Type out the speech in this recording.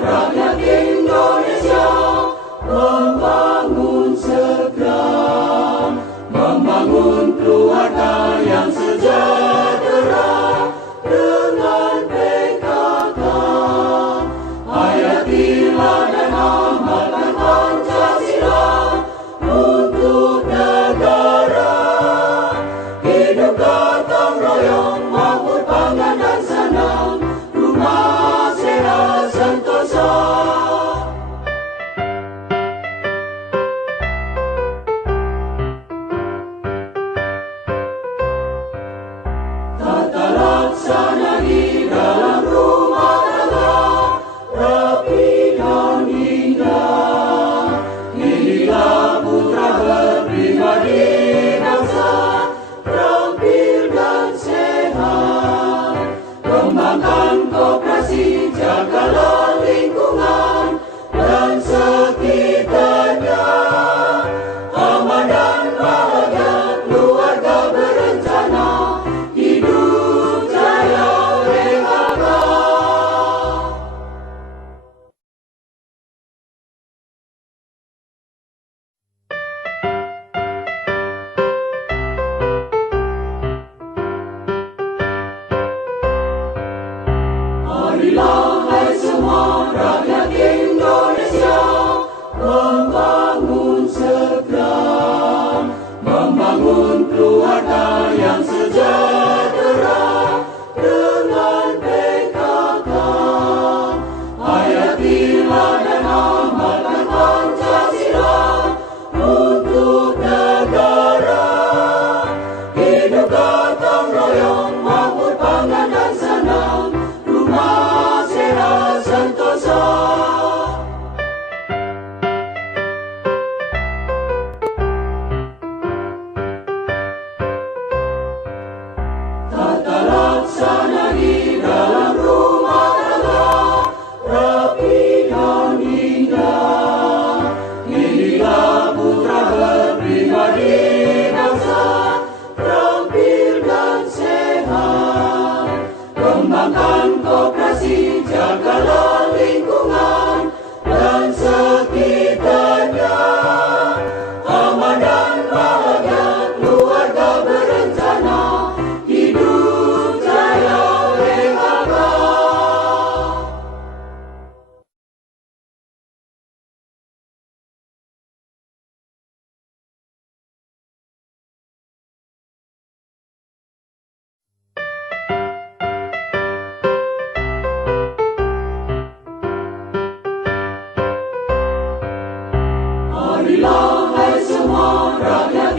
rakyat Indonesia membangun segera, membangun keluarga yang sejahtera dengan PKK. Hayatilah dan amalkan Pancasila untuk negara. Hidup gotong royong, makmur, pangan dan senang, rumah sehat sentosa. Tata laksana di dalam rumah tangga rapi dan indah. Inilah putra berpribadi bangsa, terampil dan sehat. Kembangkan koperasi, jagalah lingkungan dan sekitarnya. Aman dan bahagia keluarga berencana, hidup jaya PKK. Marilah hai semua rakyat Indonesia membangun segera, membangun keluarga yang sejahtera dengan PKK. Hayatilah dan amalkan Pancasila untuk negara. Hidup gotong royong, makmur, pangan dan senang, rumah sehat sentosa. Tata laksana di dalam rumah tangga rapi dan indah. Inilah putra berpribadi bangsa, terampil dan sehat. Kembangkan koperasi, jagalah lingkungan dan sekitarnya. Aman dan bahagia keluarga berencana, hidup jaya PKK. Marilah hai semua rakyat